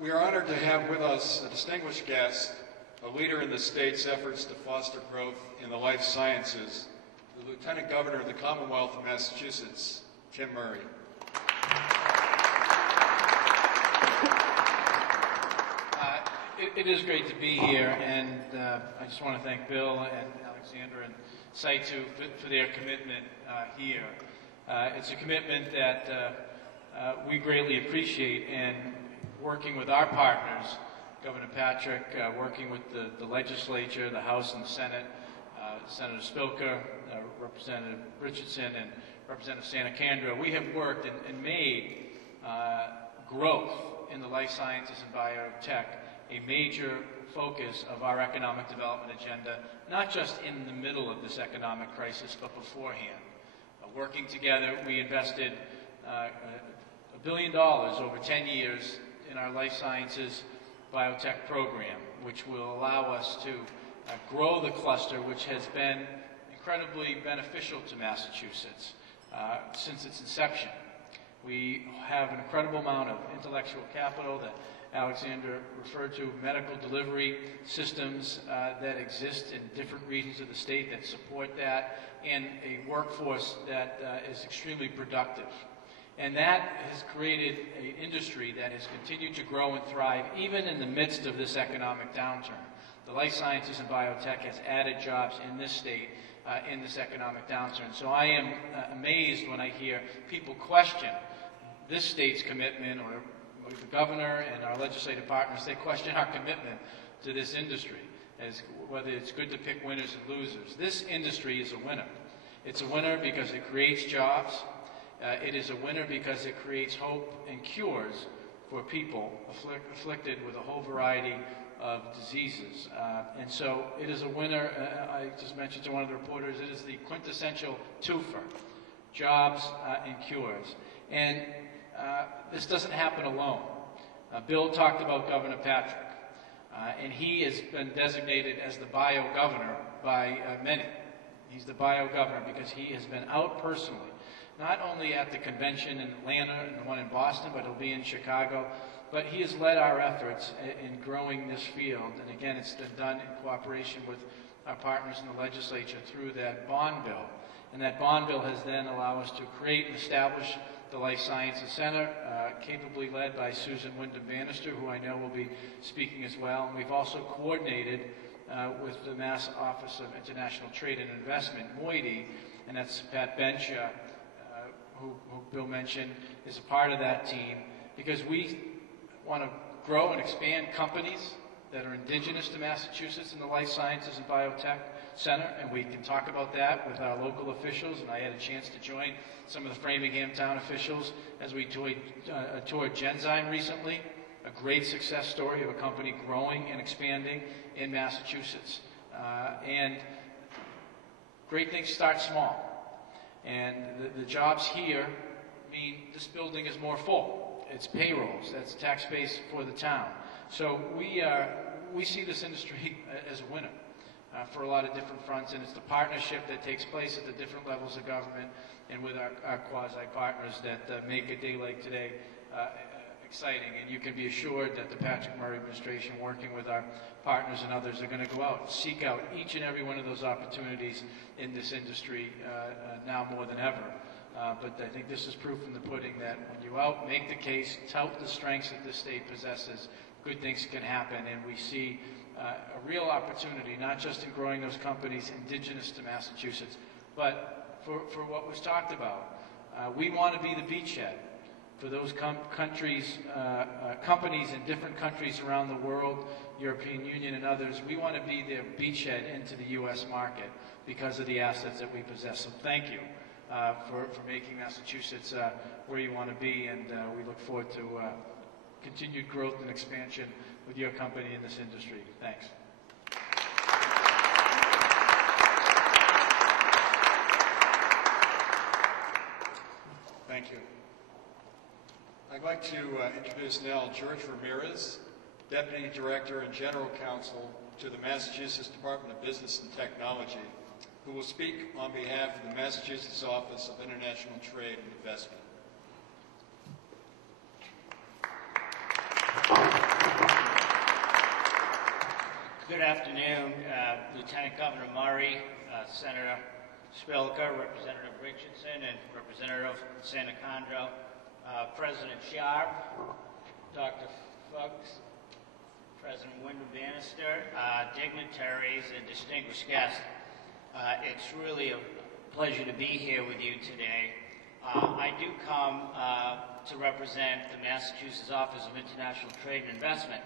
We are honored to have with us a distinguished guest, a leader in the state's efforts to foster growth in the life sciences, the Lieutenant Governor of the Commonwealth of Massachusetts, Tim Murray. It is great to be here, and I just want to thank Bill and Alexander and CYTOO for their commitment here. It's a commitment that we greatly appreciate, and working with our partners, Governor Patrick, working with the legislature, the House and the Senate, Senator Spilka, Representative Richardson, and Representative Santacandra, we have worked and made growth in the life sciences and biotech a major focus of our economic development agenda, not just in the middle of this economic crisis, but beforehand. Working together, we invested $1 billion over 10 years in our life sciences biotech program, which will allow us to grow the cluster, which has been incredibly beneficial to Massachusetts since its inception. We have an incredible amount of intellectual capital that Alexander referred to, medical delivery systems that exist in different regions of the state that support that, and a workforce that is extremely productive. And that has created an industry that has continued to grow and thrive even in the midst of this economic downturn. The life sciences and biotech has added jobs in this state in this economic downturn. So I am amazed when I hear people question this state's commitment, or the governor and our legislative partners, they question our commitment to this industry, as whether it's good to pick winners and losers. This industry is a winner. It's a winner because it creates jobs. It is a winner because it creates hope and cures for people afflicted with a whole variety of diseases. And so it is a winner. I just mentioned to one of the reporters, it is the quintessential twofer, jobs and cures. And this doesn't happen alone. Bill talked about Governor Patrick, and he has been designated as the bio-governor by many. He's the bio-governor because he has been out personally, not only at the convention in Atlanta and the one in Boston, but he'll be in Chicago. But he has led our efforts in growing this field. And again, it's been done in cooperation with our partners in the legislature through that bond bill. And that bond bill has then allowed us to create and establish the Life Sciences Center, capably led by Susan Wyndham-Bannister, who I know will be speaking as well. And we've also coordinated with the Mass Office of International Trade and Investment, MOIDI, and that's Pat Bench, who Bill mentioned, is a part of that team, because we want to grow and expand companies that are indigenous to Massachusetts in the Life Sciences and Biotech Center, and we can talk about that with our local officials. And I had a chance to join some of the Framingham town officials as we toured Genzyme recently, a great success story of a company growing and expanding in Massachusetts. And great things start small. And the jobs here mean this building is more full. It's payrolls, that's tax base for the town. So we see this industry as a winner for a lot of different fronts, and it's the partnership that takes place at the different levels of government and with our quasi-partners that make a day like today exciting. And you can be assured that the Patrick Murray administration, working with our partners and others, are going to go out and seek out each and every one of those opportunities in this industry now more than ever. But I think this is proof in the pudding that when you out, make the case, tout the strengths that this state possesses, good things can happen. And we see a real opportunity, not just in growing those companies indigenous to Massachusetts, but for what was talked about. We want to be the beachhead for those companies in different countries around the world, European Union and others. We want to be their beachhead into the U.S. market because of the assets that we possess. So thank you for making Massachusetts where you want to be, and we look forward to continued growth and expansion with your company in this industry. Thanks. Thank you. I'd like to introduce now George Ramirez, Deputy Director and General Counsel to the Massachusetts Department of Business and Technology, who will speak on behalf of the Massachusetts Office of International Trade and Investment. Good afternoon, Lieutenant Governor Murray, Senator Spilka, Representative Richardson, and Representative Santacondro, President Sharp, Dr. Fuchs, President Wyndham Bannister, dignitaries, and distinguished guests. It's really a pleasure to be here with you today. I do come to represent the Massachusetts Office of International Trade and Investment.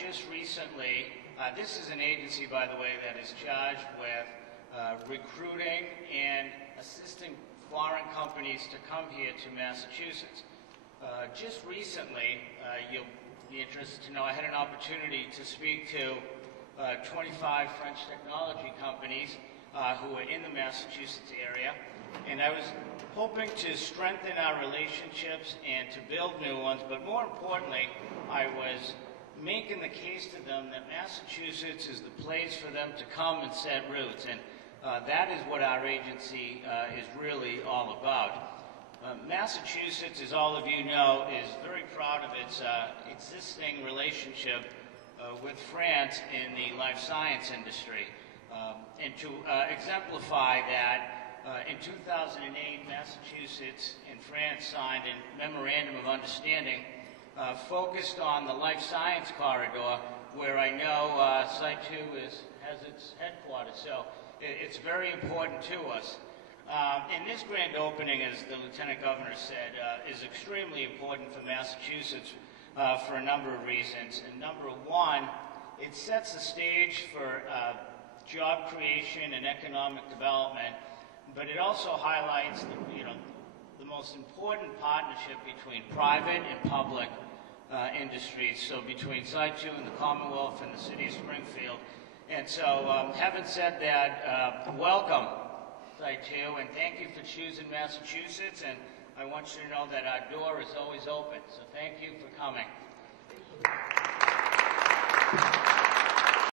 Just recently, this is an agency, by the way, that is charged with recruiting and assisting foreign companies to come here to Massachusetts. Just recently, you'll be interested to know, I had an opportunity to speak to 25 French technology companies who are in the Massachusetts area, and I was hoping to strengthen our relationships and to build new ones, but more importantly, I was making the case to them that Massachusetts is the place for them to come and set roots, and that is what our agency is really all about. Massachusetts, as all of you know, is very proud of its existing relationship with France in the life science industry. And to exemplify that, in 2008, Massachusetts and France signed a memorandum of understanding focused on the life science corridor, where I know CYTOO has its headquarters. So it's very important to us. And this grand opening, as the Lieutenant Governor said, is extremely important for Massachusetts for a number of reasons. And number one, it sets the stage for job creation and economic development, but it also highlights the most important partnership between private and public industries, so between CYTOO and the Commonwealth and the City of Springfield. And so, having said that, welcome, CYTOO, and thank you for choosing Massachusetts, and I want you to know that our door is always open, so thank you for coming.